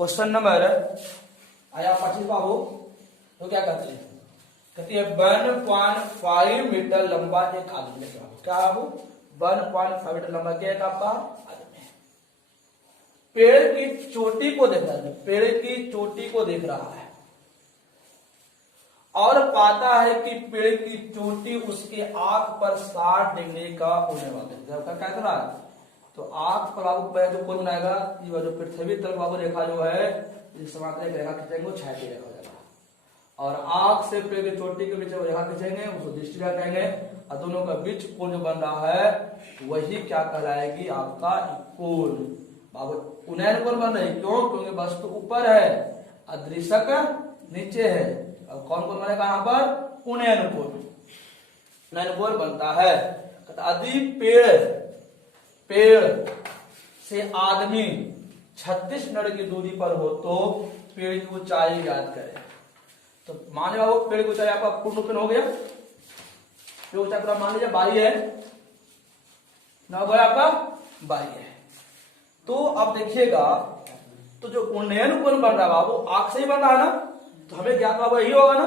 Question number आया 25 बाबू। तो क्या कहते हैं, कहती है 1.5 मीटर लंबा एक आदमी है। क्या बाबू, 1.5 मीटर लंबा क्या है आपका आदमी है। पेड़ की चोटी को देख रहा है, पेड़ की चोटी को देख रहा है और पाता है कि पेड़ की चोटी उसके आंख पर 60 डिग्री का होने वाला है। क्या कर रहा है, तो आंख पर बाबू जो कोण बनाएगा, ये जो पृथ्वी तल बाबू रेखा जो है इस समांतर रेखा खींचेंगे वो क्षैतिज रेखा हो जाएगा, और आंख से पेड़ की चोटी के बीच रेखा खींचेंगे उसको दृष्टि रेखा कहेंगे, और दोनों का बीच कोण जो बन रहा है वही क्या कहलाएगी आपका कोण। बाबू उन्नयन कोण बन रही, क्यों, क्योंकि वस्तु ऊपर है अदृश्यक नीचे है, और कौन कोण बनेगा यहाँ पर, उन्नयन कोण। उन्नयन कोण बनता है यदि पेड़ से आदमी 36 मिनट की दूरी पर हो तो पेड़ की ऊंचाई ज्ञात करें। तो मान लो पेड़ की ऊंचाई आपका पूर्ण रूप हो गया, पेड़ ऊंचाई पूरा मान लीजिए 22 है ना, आपका 22 है। तो अब देखिएगा, तो जो उन्नयन कोण बन रहा है बाबू आंख से ही बन रहा है ना, तो हमें ज्ञात बाबू यही होगा ना,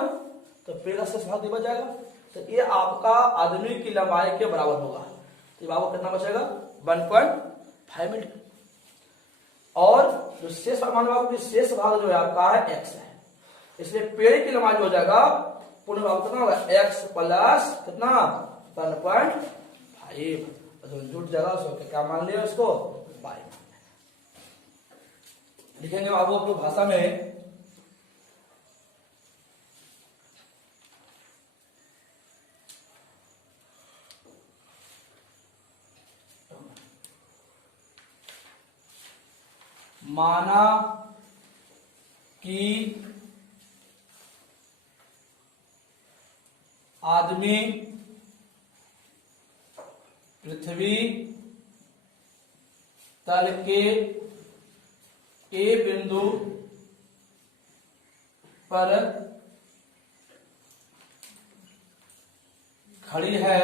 तो पेड़ का शेष भाग बच जाएगा। तो ये आपका आदमी की लंबाई के बराबर होगा। तो बाबू कितना बचेगा, 1.5 मीटर। और जो शेष मान बाबू की शेष भाग जो है आपका है x है, इसलिए पेड़ की लंबाई हो जाएगा पूर्ण भाग कितना होगा, x प्लस कितना 1.5, जो जुट जाएगा उसको क्या मान लिया, उसको y लिखेंगे बाबू अपनी भाषा में। माना कि आदमी पृथ्वी तल के ए बिंदु पर खड़ी है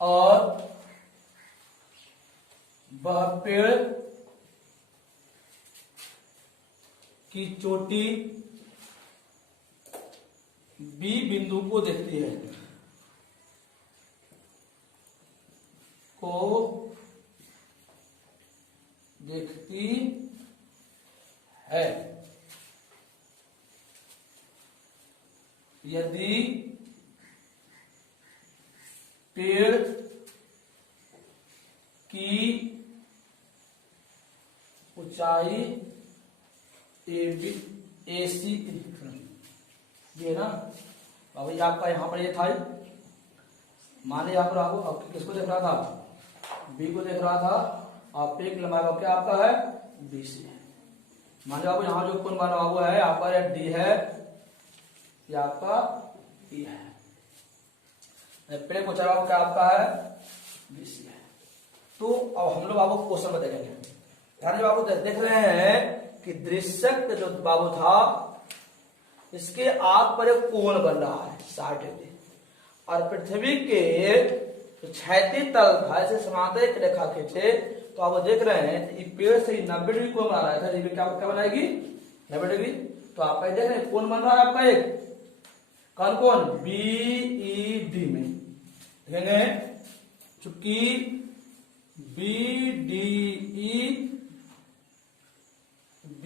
और वह पेड़ की चोटी बी बिंदु को देखती है, यदि पेड़ की ऊंचाई AC ये ना बाबू, ये आपका यहाँ पर ये था, मान लीजिए यहाँ पर आपको किसको देख रहा था, B को देख रहा था, और पेड़ की लंबाई क्या आपका है BC है। मान लीजिए आपको यहाँ जो कोण बना हुआ है आपका D है, ये आपका E है, पेड़ को ऊंचाई क्या आपका है BC है। तो अब हम लोग बाबू क्वेश्चन में देखेंगे, ध्यान बाबू देख रहे हैं कि दृश्यक जो बाबू था इसके आग पर एक कोण बन रहा है 60 डिग्री, और पृथ्वी के क्षैतिज तल था ऐसे समांतर एक रेखा खींचे, तो आप देख रहे हैं पेड़ से 90 डिग्री कोण बना रहा है, तो क्या क्या बनाएगी 90 डिग्री। तो आप देख रहे हैं कोण बन रहा है आपका एक कौन कोण BED में देखेंगे, चूंकि BDE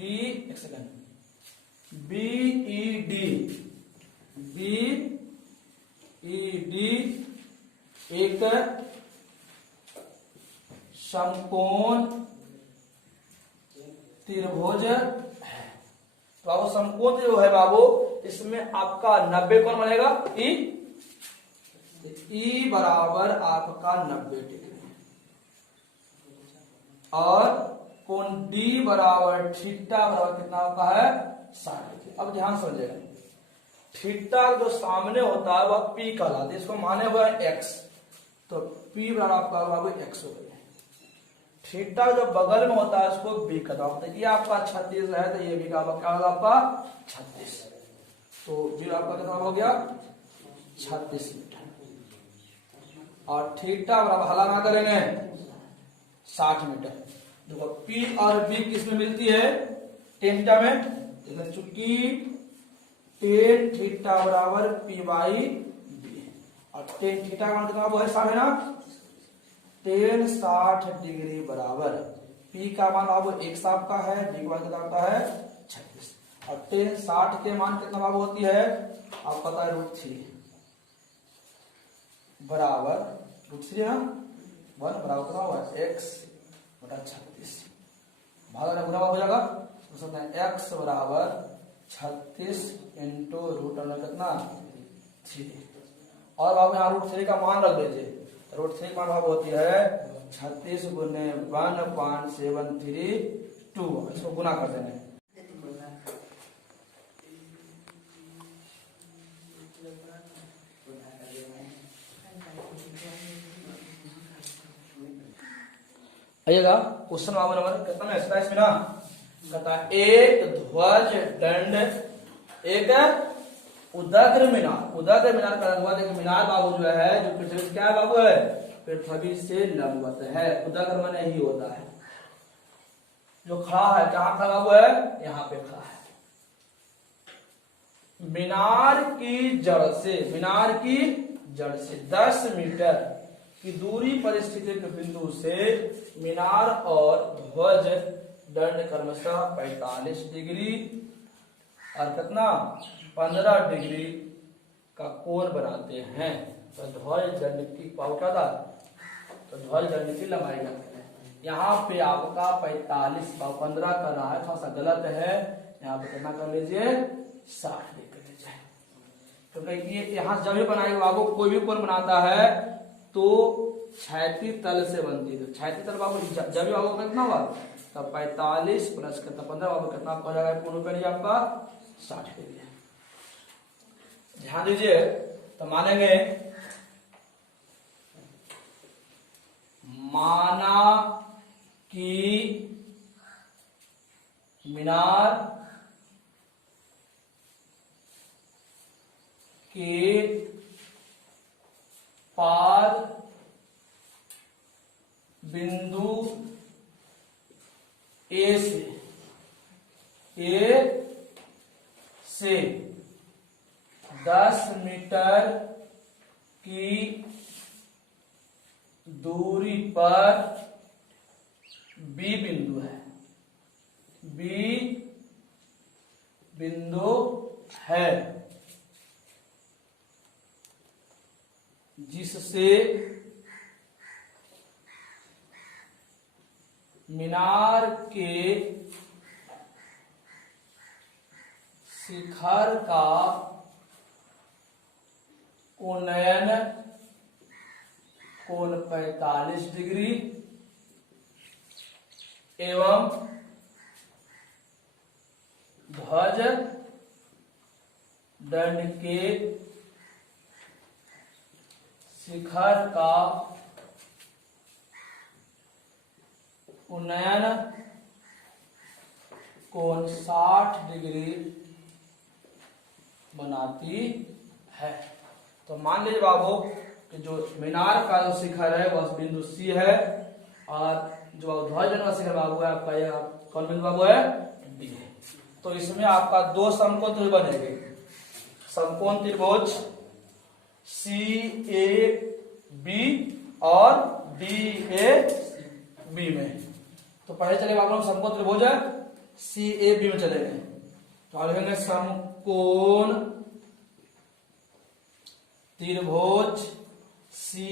एक सेकंड BED एक समकोण त्रिभुज है। तो बाबू समकोण जो है बाबू इसमें आपका 90 कोण बनेगा, E बराबर आपका 90 डिग्री, और कोण D बराबर थीटा बराबर कितना आपका है 60 डिग्री। अब ध्यान समझिएगा, थीटा जो सामने होता है वह P कहलाता है, इसको माने हुआ है x, तो P बराबर आपका बाबू x हो गया। थीटा जो बगल में होता है उसको B कहता है, ये आपका 36 है, तो ये भी क्या होगा आपका 36, तो जी आपका कितना हो गया 36 मीटर, और थीटा बराबर हला ना करेंगे 60 मीटर। देखो P और B किस में मिलती है, टेन थीटा में। देखो चूंकि टेन थीटा बराबर P बाई B, और टेन थीटा का मान कितना वो है 60 है ना, टेन 60 डिग्री बराबर P का मान बाबू 1 साफ का है, D का मान कितना होता है 36, और टेन 60 के मान कितना बाबू होती है आपको पता है √3 बराबर √3 ना, 1 बराबर कितना हुआ x बटा 36, भागा ना गुना हो जाएगा, तो समझना x बराबर 36 इंटू रूट अंडर कितना 3, और बाबू यहाँ √3 का मान रख दीजिए, √3 का मान बाबू होती है 36 गुने 1.732, इसको गुना कर देंगे। आइएगा क्वेश्चन बाबू नंबर कितना में है इसमें ना, कहता है एक ध्वज दंड एक उदग्र मीनार, उदग्र मीनार का हुआ, देखिए मीनार बाबू जो है जो पृथ्वी से क्या है बाबू है, पृथ्वी से लंबवत है, उदग्र माने ही होता है, जो खड़ा है कहाँ खड़ा बाबू है, यहाँ पे खड़ा है। मीनार की जड़ से, मीनार की जड़ से 10 मीटर की दूरी पर स्थित एक बिंदु से मीनार और ध्वज दंड क्रमशः 45 डिग्री और कितना 15 डिग्री का कोण बनाते हैं। तो ध्वज दंड की पाव क्या था, तो ध्वज दंड की लंबाई करते हैं। यहाँ पे आपका 45 पाव 15 कर रहा है, थोड़ा सा गलत है, यहाँ पे कितना कर लीजिए 60 कर लीजिए, क्योंकि ये यहाँ जब भी बनाएगा बाबू कोई भी कोण बनाता है तो क्षैतिज तल से बनती है, क्षैतिज तल बाबू जब भी बाबू कितना हुआ, तब 45 प्लस कितना 15 बाबू कितना हो जाएगा पूर्ण करिए आपका 60 डिग्री। ध्यान दीजिए, तो मानेंगे माना कि मीनार के पाद बिंदु ए से 10 मीटर की दूरी पर बी बिंदु है, बी बिंदु है, जिससे मीनार के शिखर का उन्नयन कोण 45 डिग्री एवं ध्वज दंड के शिखर का उन्नयन कोण 60 डिग्री बनाती है। तो मान लीजिए बाबू कि जो मीनार का जो शिखर है वह बिंदु सी है, और जो ध्वज का शिखर बाबू है आपका यह कौन बिंदु बाबू है, डी है। तो इसमें आपका दो समकोण त्रिभुज बनेंगे, समकोण त्रिभुज सी ए बी और डी ए बी में। तो पहले चलेगा आप लोग समकोण त्रिभुज सी ए बी में चलेंगे, तो आप लिखेंगे समकोण त्रिभुज सी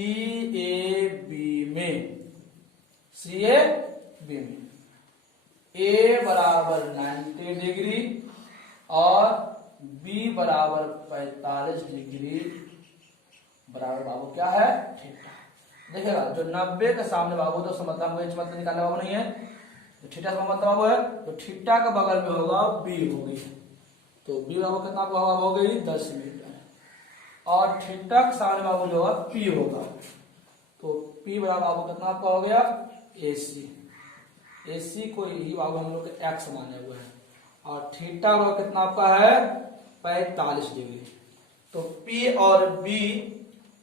ए बी में, सी ए बी में ए बराबर 90 डिग्री और बी बराबर 45 डिग्री बराबर बाबू क्या है थीटा। देखिएगा जो 90 के सामने बाबू तो मतलब मतलब निकालने बाबू नहीं है, तो थीटा का मतलब बाबू है, तो थीटा के बगल में होगा बी होगी, तो बी बाबू कितना हो गई 10 मीटर, और थीटा के सामने बाबू जो होगा पी होगा, तो पी बराबर बाबू कितना आपका हो गया AC, AC को ही बाबू हम लोग के एक्स माने हुए हैं, और थीटा बाबू कितना आपका है 45 डिग्री। तो P और B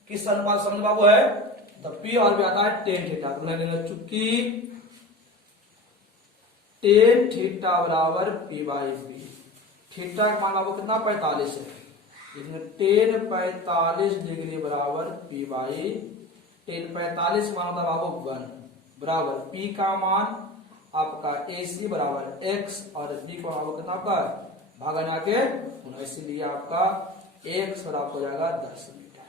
किस अनुपात समझ बाबू है, तो P और B आता है tan थीटा, चूंकि टेन थीटा बराबर पी बाई बी। थीटा का मान आपको कितना 45 है, इसमें टेन 45 डिग्री बराबर पी बाई टेन 45 मान होता है आपको 1 बराबर पी का मान आपका AC बराबर x और b को आपको कितना आपका भागना के पुनः, इसीलिए आपका x बराबर हो जाएगा 10 मीटर।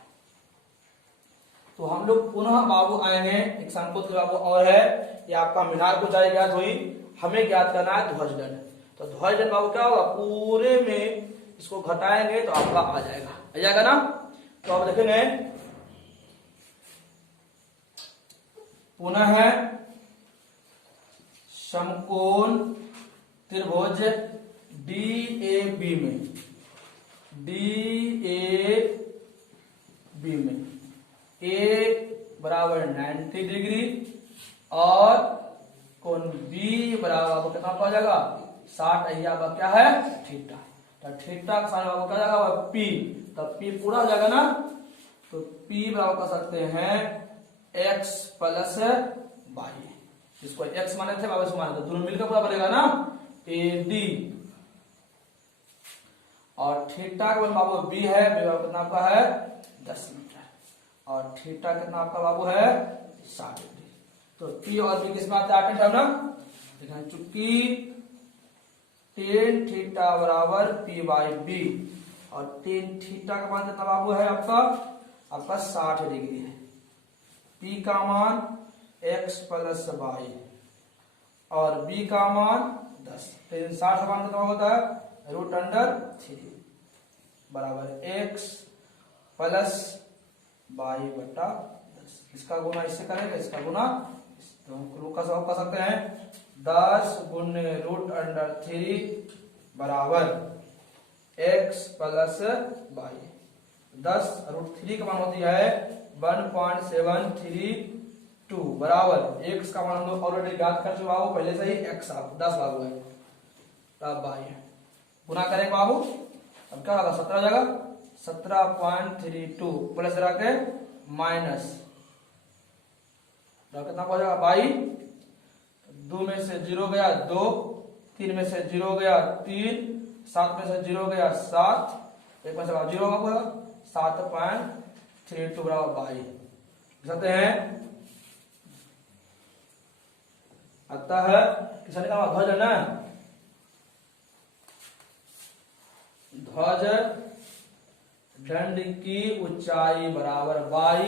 तो हम लोग पुनः बाबू आएंगे एक संकोच बाबू और है, ये आपका मीनार को ऊंचाई ज्ञात हुई, हमें ज्ञात करना है ध्वज दंड। तो ध्वज दंड बाबू क्या होगा, पूरे में इसको घटाएंगे तो आपका आ जाएगा ना। तो आप देखेंगे पुनः है समकोण त्रिभुज DAB में A बराबर 90 डिग्री और कोण B बराबर आपको कितना पड़ जाएगा 60, आपका क्या है थीटा। तो थीटा का मान आपको क्या जाएगा P, तब P पूरा हो जाएगा ना। तो P बराबर कर सकते हैं x प्लस y, इसको x माने थे वापस माने तो दोनों मिलकर पूरा बनेगा ना AD और थीटा का बाबू B है, B बराबर कितना आपका है 10 मीटर और थीटा कितना आपका बाबू है 60 डिग्री। तो P और B किस में आते हैं ना, देखिए चूंकि टेन थीटा बराबर P बाई B और टेन थीटा का मान कितना बाबू है आपका 60 डिग्री है। P का मान x प्लस y और B का मान 10, टेन 60 का मान कितना होता है √3 बराबर x प्लस y बटा 10। इसका गुना इससे करेंगे, इसका गुना तो हम कर सकते हैं 10 गुने √3 बराबर x प्लस y। 10 √3 का मान होती है 1.732 बराबर x का मान हम लोग ऑलरेडी ज्ञात कर चुके बाबू पहले से ही, x 10 बाबू है तब y है, गुना करेंगे बाबू अब क्या होगा 17 जगह 17.32 प्लस रखे माइनस कितना हो जाएगा 22, 2 में से 0 गया 2, 3 में से 0 गया 3, 7 में से 0 गया 7, 1 में से 0 होगा 7.32 बराबर 22 सकते हैं। अतः किसने कहा ध्वज है ना, ध्वज दंड की ऊंचाई बराबर y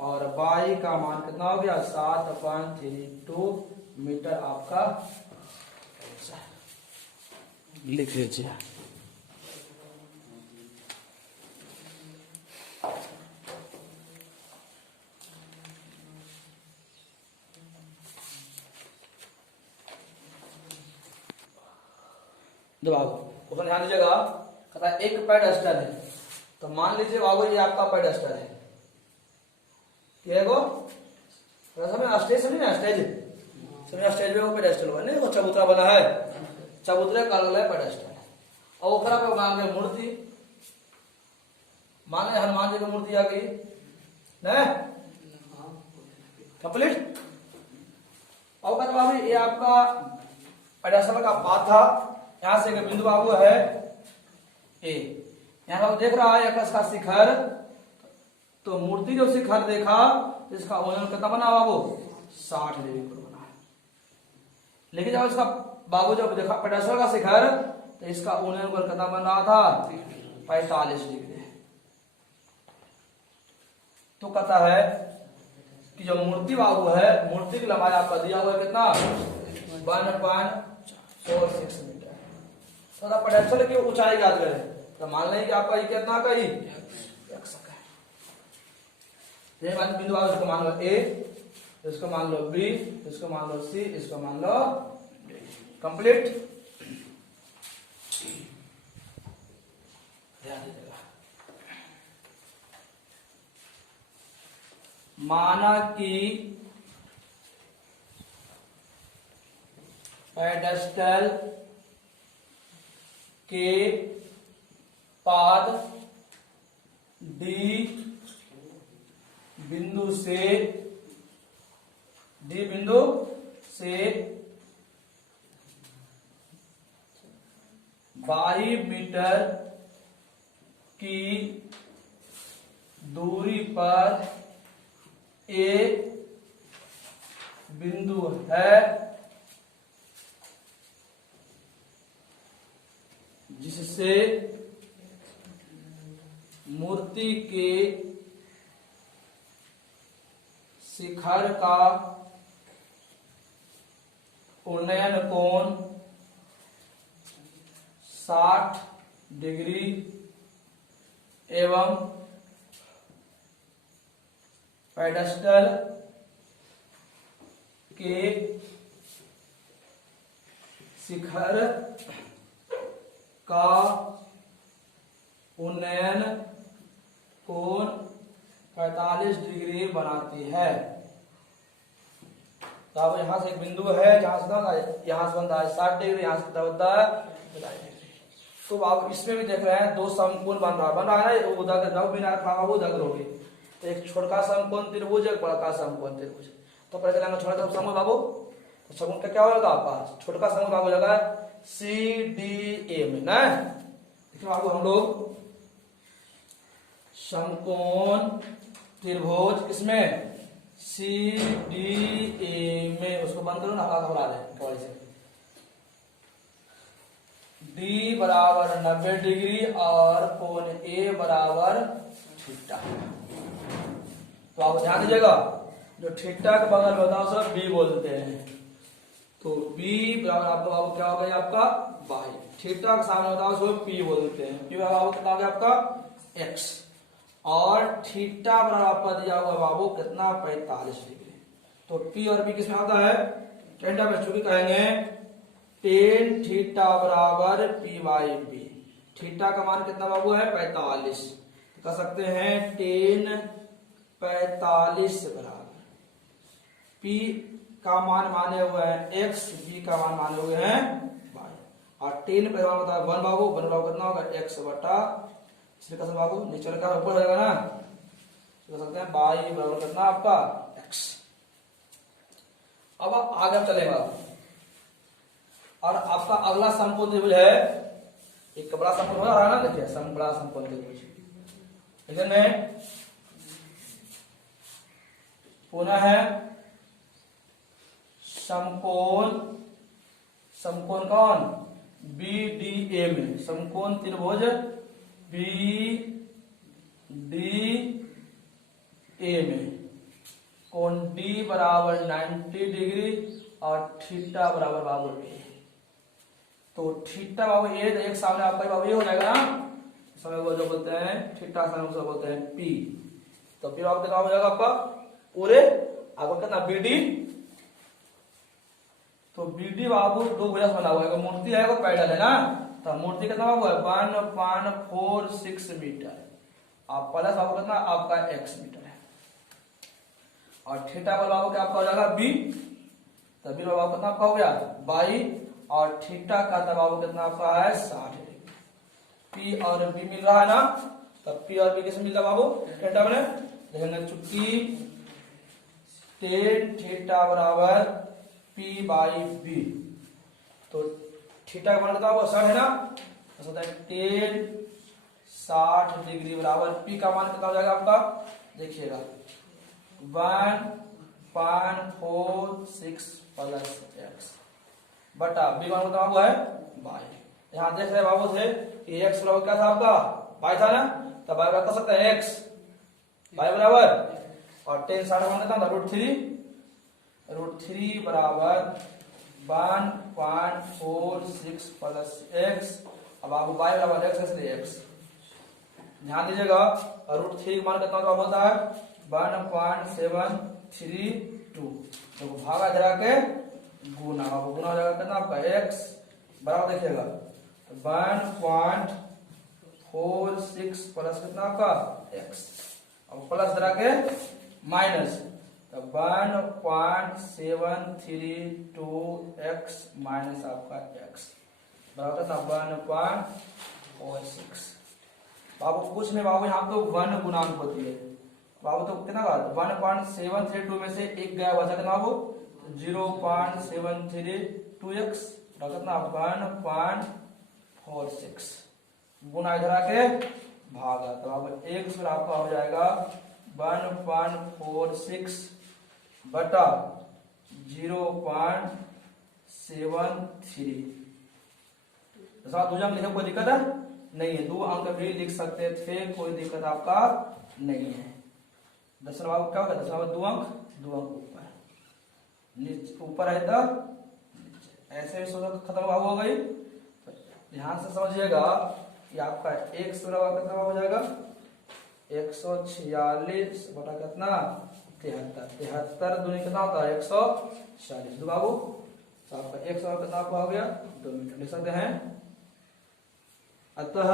और y का मान कितना हो गया 7.32 मीटर आपका लिख लीजिए। बाबू उसमें ध्यान दीजिएगा, कहता है एक पेडेस्टल है, तो मान लीजिए बाबू ये आपका पेडेस्टल है, क्या वो स्टेज नहीं ना, स्टेज स्टेज में वो पेडेस्टल हुआ नहीं, वो चबूतरा बना है, चबूतरे का अलग पेडेस्टल है और ऊपर पे मान के मूर्ति, मान ले हनुमान जी की मूर्ति आ गई ना कंप्लीट। और बाबू ये आपका पेडेस्टल का पाथा, यहां से एक बिंदु बाबू है ए, यहां पर देख रहा है आकाश का शिखर, तो मूर्ति जो शिखर देखा इसका ओजन कितना बना बाबू 60 डिग्री पर बना है। लेकिन जब इसका बाबू जब देखा पेडेस्टल का शिखर तो इसका ओजन पर कितना बन रहा था 45 डिग्री। तो कहता है कि जो मूर्ति बाबू है, मूर्ति की लंबाई आपका दिया हुआ है कितना 1.46 मीटर। तो पेडेस्टल की ऊंचाई याद करें तो मान लें कि आपका ये कितना का ही ये मान बिंदु बाबू, इसको मान लो A, इसको मान लो B, इसको मान लो C, इसको मान लो D। कंप्लीट। ध्यान दीजिएगा, माना कि पेडेस्टल के पाद D बिंदु से 22 मीटर की दूरी पर एक बिंदु है जिससे मूर्ति के शिखर का उन्नयन कोण 60 डिग्री एवं पेडस्टल के शिखर का उन्नयन कोण 45 डिग्री बनाती है। तो अब यहां से एक बिंदु है जहां से यहां से बनता है 60 डिग्री, यहां से कितना होता है 45 डिग्री। तो आप इसमें भी देख रहे हैं दो समकोण बन रहा है ना, उधर जब बिना वो उधर होगी। तो एक छोटा समकोण त्रिभुज, एक बड़ा समकोण त्रिभुज। तो पहले चलेंगे छोटा समकोण बाबू। तो समकोण का क्या होगा आपका छोटा समकोण बाबू हो जाएगा CDA में ना। देखिए बाबू हम लोग समकोण त्रिभुज किसमें CDA में, उसको बंद करो ना, हटा दे से। D बराबर 90 डिग्री और कोण A बराबर थीटा। तो आप ध्यान दीजिएगा जो थीटा के बगल में होता है उसे B बोलते हैं। तो B बराबर आपका क्या हो गया आपका y, थीटा के सामने होता है उसको P बोलते हैं। P बराबर कितना हो गया आपका x, और थीटा बराबर आपका दिया हुआ बाबू कितना 45 डिग्री। तो P और B किसमें आता है टेंटा में, चूंकि कहेंगे टेन थीटा बराबर P/B। थीटा का मान कितना बाबू है 45, कह सकते हैं टेन 45 बराबर P का मान माने हुए हैं x, B का मान माने हुए हैं y, और टेन का मान होता है 1 बाबू। 1 बाबू कितना होगा x बटा, इसलिए कह सकते बाबू नीचे का ऊपर हो जाएगा ना, कह सकते हैं y बराबर कितना आपका x। अब आप आगे चलेगा और आपका अगला समकोण त्रिभुज है, एक बड़ा समकोण हो रहा है ना, देखिए बड़ा समकोण त्रिभुज। लेकिन पुनः है समकोण कौन BDA में, समकोण त्रिभुज BDA में कोण D बराबर 90 डिग्री और थीटा बराबर बाबू A। तो थीटा बाबू A, एक सामने आपका बाबू ये हो जाएगा ना, समय वो जो बोलते हैं थीटा सामने उसको बोलते हैं P। तो फिर आपका कितना हो जाएगा आपका पूरे आपका कितना BD। तो BD बाबू दो भुजा से बना हुआ है, मूर्ति है वो पैडल है ना। तो मूर्ति कितना बाबू है 1.46 मीटर, आप प्लस बाबू कितना आपका x मीटर है, और थीटा पर बाबू क्या आपका हो जाएगा B। तभी बाबू कितना आपका हो गया 22, और थीटा का दबाव कितना आपका है 60 डिग्री। P और B मिल रहा है ना, तब P और B किससे मिल रहा बाबू थीटा बने लिखेंगे, चूंकि टेन थीटा बराबर P/B। तो थीटा का मान कितना होगा 60 है ना, तो होता है टेन 60 डिग्री बराबर P का मान कितना हो जाएगा आपका देखिएगा 1.46 प्लस x बटा B मान कितना हुआ है y। यहाँ देख रहे बाबू थे कि x बराबर क्या था आपका y था ना, तब y बराबर कर सकते हैं x, y बराबर और टेन 60 मान कितना था √3 बराबर 1.46 प्लस x। अब आपको y बराबर x इसलिए x। ध्यान दीजिएगा √3 का मान कितना होता है 1.732। तो भागा जरा के गुना, अब गुना हो जाएगा कितना आपका x बराबर देखिएगा 1.46 प्लस कितना आपका x, अब प्लस जरा के माइनस 1.732x माइनस आपका x बराबर था 1.46। बाबू कुछ नहीं बाबू यहाँ तो 1 गुणांक होती है बाबू, तो कितना 1.732 में से एक गया बचा कितना बाबू 0.732x कितना 46 गुना इधर आके भागा, तो अब x फिर आपका हो जाएगा 1.46 बटा 0.73। दो अंक लिखे कोई दिक्कत है नहीं है, 2 अंक भी लिख सकते थे, कोई दिक्कत आपका नहीं है। दशमलव भाग क्या होगा, दशमलव 2 अंक ऊपर, नीचे ऊपर है तब ऐसे ही 16 खत्म भाग हो गई। ध्यान से समझिएगा कि आपका x बराबर कितना हो जाएगा 146 बटा कितना 73, 73 दूनी कितना होता है 140। तो बाबू तो आपका x बराबर कितना आपका हो गया 2 मीटर लिख सकते हैं। अतः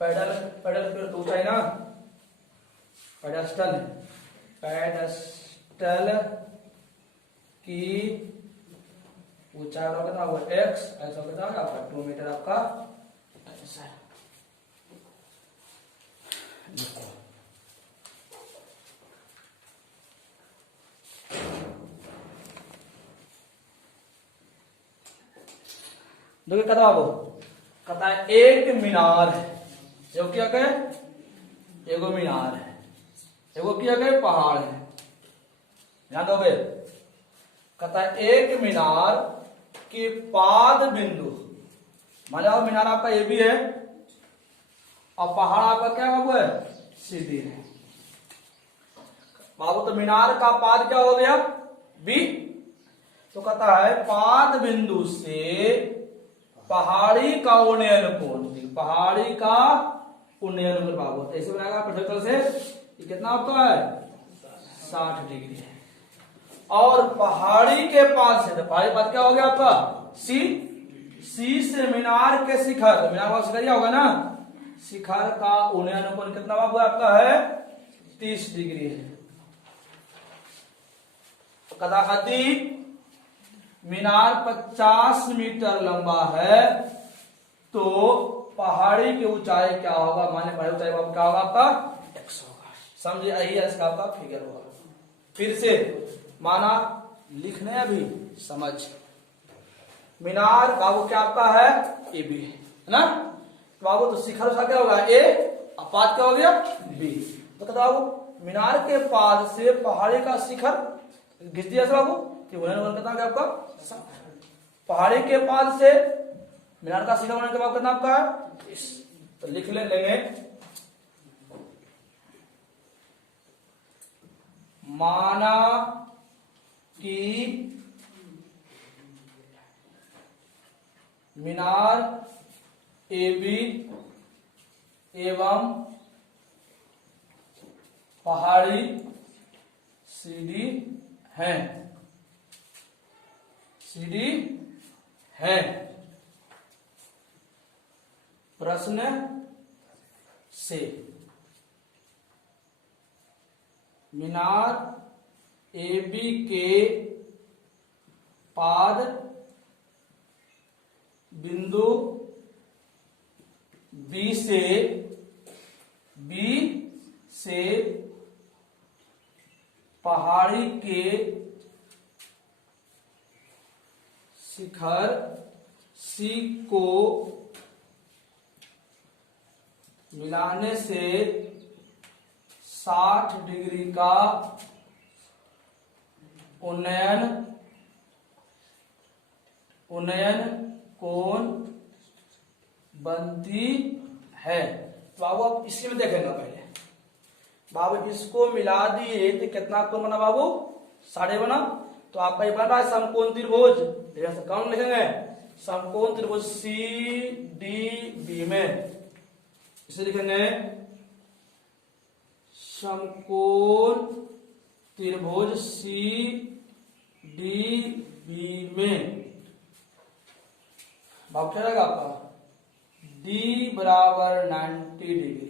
पेडल फिर ऊंचाई ना पेडस्टल की ऊंचाई कितना हुआ x, ऐसा कितना होगा आपका 2 मीटर आपका ऐसा है। देखिए कहता बाबू कहता है एक मीनार है, जो क्या कहे एगो मीनार है, एगो क्या कहे पहाड़ है। ध्यान दोगे, कहता है एक मीनार के पाद बिंदु, मान जाओ मीनार आपका ए भी है और पहाड़ आपका क्या बाबू है सीधी है। बाबू तो मीनार का पाद क्या हो गया बी, तो कहता है पाद बिंदु से पहाड़ी का उन्नयन कोण, पहाड़ी का उन्नयन कोण बाबू ऐसे बनाएगा प्रोजेक्टर से, ये कितना आपका है 60 डिग्री है। और पहाड़ी के पास से, तो पहाड़ी पास क्या हो गया आपका सी, सी से मीनार के शिखर, तो मीनार का शिखर क्या होगा ना, शिखर का उन्नयन कोण कितना बाबू आपका है 30 डिग्री है। तो कदाकति मीनार 50 मीटर लंबा है, तो पहाड़ी की ऊंचाई क्या होगा, माने पहाड़ी ऊंचाई बाबू क्या होगा आपका x होगा। समझिए यही इसका आपका फिगर होगा। फिर से माना लिखने अभी समझ, मीनार बाबू क्या आपका है ए बी है ना, तो बाबू तो शिखर उसका क्या होगा ए और पाद क्या हो गया बी। तो कहता बाबू मीनार के पाद से पहाड़ी का शिखर घिस दिया बाबू कि कितना आपका, पहाड़ी के पाद से मीनार का शिखर होने के बाद कितना आपका है, तो लिख लेंगे माना कि मीनार ए बी एवं पहाड़ी सीडी हैं, सीडी है। प्रश्न से मीनार ए बी के पाद बिंदु बी से पहाड़ी के शिखर सी को मिलाने से 60 डिग्री का उन्नयन कोण बनती है। तो बाबू आप इसी में देखेंगे पहले, बाबू इसको मिला दिए तो कितना कोण बना बाबू 60 बना। तो आपका ये बना है समकोण त्रिभुज, कौन लिखेंगे समकोण त्रिभुज सी डी बी में, इसे लिखेंगे समकोण त्रिभुज सी डी बी में। बाबू क्या रहेगा आपका D बराबर 90 डिग्री।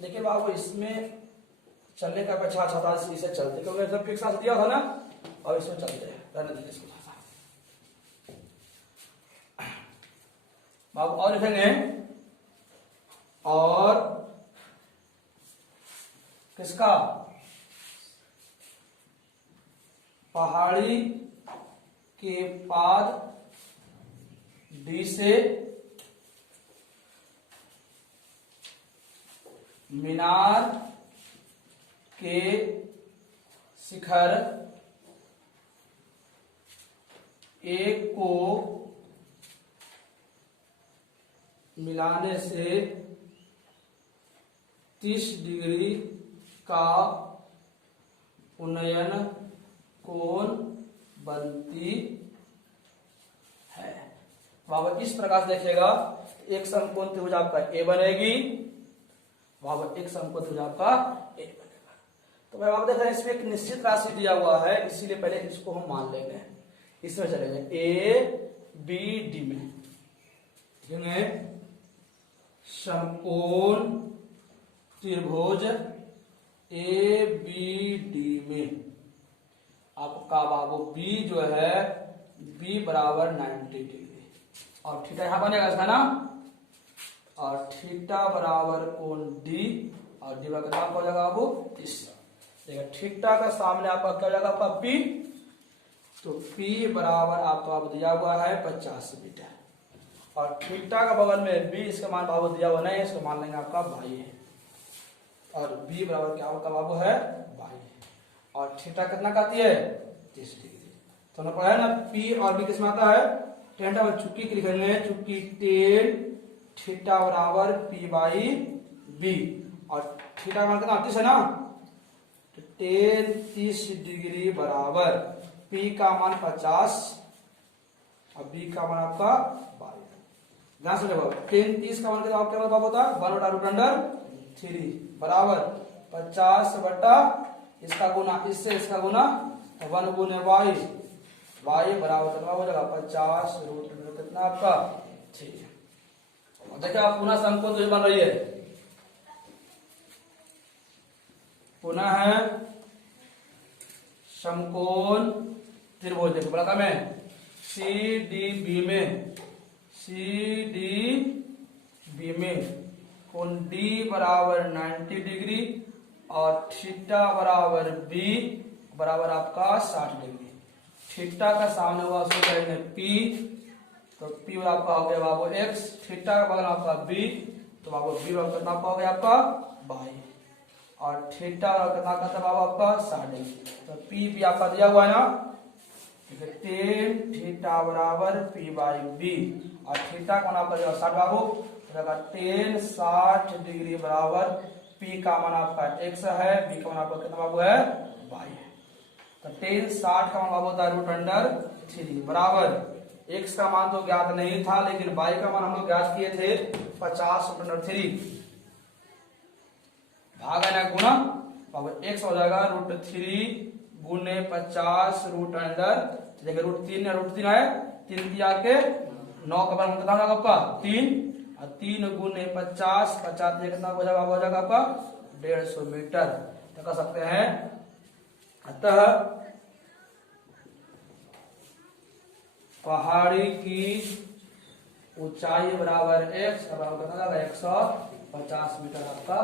देखिए बाबू इसमें चलने का अच्छा अच्छा था, इसे चलते क्योंकि जब फिक्स दिया था ना, और इसमें चलते हैं रहने दीजिए इसको बाबू। और लिखेंगे और किसका पहाड़ी के पाद डी से मीनार के शिखर एक को मिलाने से 30 डिग्री का उन्नयन कोण बनती है। वहां इस प्रकार से देखिएगा, एक समकोण त्रिभुज आपका ए बनेगी, वहां एक समकोण त्रिभुज आपका ए बनेगा। तो भाई आप देख रहे हैं इसमें एक निश्चित राशि दिया हुआ है, इसीलिए पहले इसको हम मान लेंगे। इसमें चलेंगे ए बी डी में समकोण त्रिभुज ए बी डी में आपका बाबू बी जो है बी बराबर 90 डिग्री और थीटा यहां बनेगा इसका ना, और थीटा बराबर कोण डी और डी बराबर कितना हो जाएगा बाबू 30। देखिए थीटा का सामने आपका क्या हो जाएगा आपका पी, तो पी बराबर आपका दिया हुआ है 50 मीटर और थीटा का बगल में बी, इसका मान बाबू दिया हुआ नहीं है, इसको मान लेंगे आपका बाई है और बी बराबर क्या होगा बाबू है बाई और थीटा कितना कहती है 30 डिग्री। तो हमने पढ़ा है ना पी और बी किसमें आता है टेन और चुप्पी के लिखेंगे, चुप्पी 10 थीटा बराबर पी बाई बी और थीटा मान कितना 30 है ना, तो 10 30 डिग्री बराबर पी का मान 50 और बी का मान आपका 22। ध्यान से देखो 10 30 का मान कितना आपके पास होता है 1/√3 बराबर 50 बटा इसका गुना इससे इसका गुना 1 गुने वाई, वाई बराबर कितना हो जाएगा 50√3 कितना आपका 3। देखिए आप पुनः समकोण त्रिभुज बन रही है, पुनः है समकोण त्रिभुज। देखो बड़ा में सी डी बी में कोण डी बराबर 90 डिग्री और थीटा बराबर बी बराबर आपका 60 डिग्री। थीटा का सामने हुआ उसको करेंगे पी, तो पी आपका हो गया बाबू एक्स, थीटा का बगल आपका बी, तो बाबू बी बराबर कितना हो गया आपका 22 और थीटा बराबर कितना करता है बाबू आपका 60 डिग्री। तो पी भी आपका दिया हुआ है ना, 10 थीटा बराबर पी बाई बी और थीटा का मान आपका 60 बाबू, 10 60 डिग्री बराबर पी का मान आपका x है, बी का मान आपका कितना बाबू है y है। तो 10 60 का मान बाबू होता है √3 बराबर x का मान तो ज्ञात नहीं था लेकिन y का मान हम लोग ज्ञात किए थे 50√3 भाग है ना गुना बाबू x हो जाएगा √3 गुने 50√, देखिए √3 है √3 है 3 दिया के 9 का बराबर कितना होगा आपका 3 और 3 गुने 50 50 कितना हो जाएगा आपका 150 मीटर। तो कह सकते हैं अतः पहाड़ी की ऊंचाई बराबर x बराबर कितना 150 मीटर आपका